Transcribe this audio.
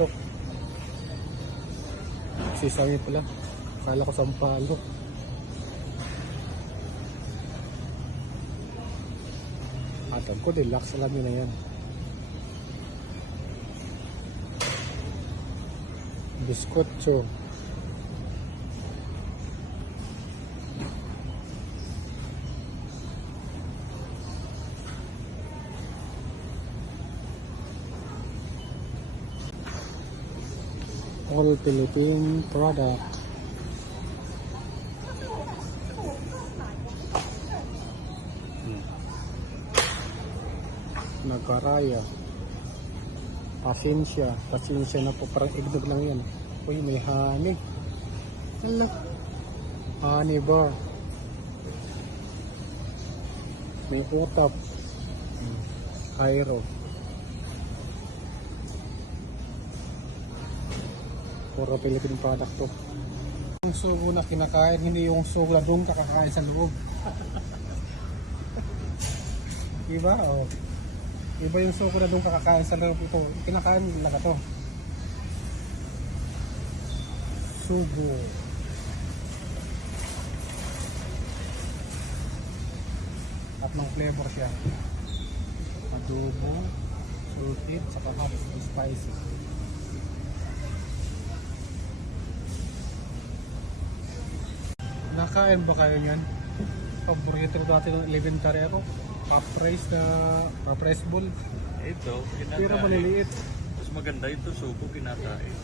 Sampalok. Sisami pala. Akala ko Sampalok. Alam ko, deluxe alam yun na yan. Biskotso. All Philippine product. Nagaraya. Pasensya na po, parang igdog lang yan. Uy, may honey. Hala, honey bar. May utap. Cairo. Puro Philippine product to. Yung sugo na kinakain, hindi yung sugo na doon kakakain sa loob. Diba? O. Iba yung suko na doon kakakain sa loob. Ito, kinakain nila ka to. Sugo. At ng flavor siya. Adobo, salted, saka hot, spicy. Nakain ba kayo niyan? Paborito natin ng elementary ako. Paprice bowl. Ito, Pero kinakain. maliliit. Mas maganda ito, suko kinakain.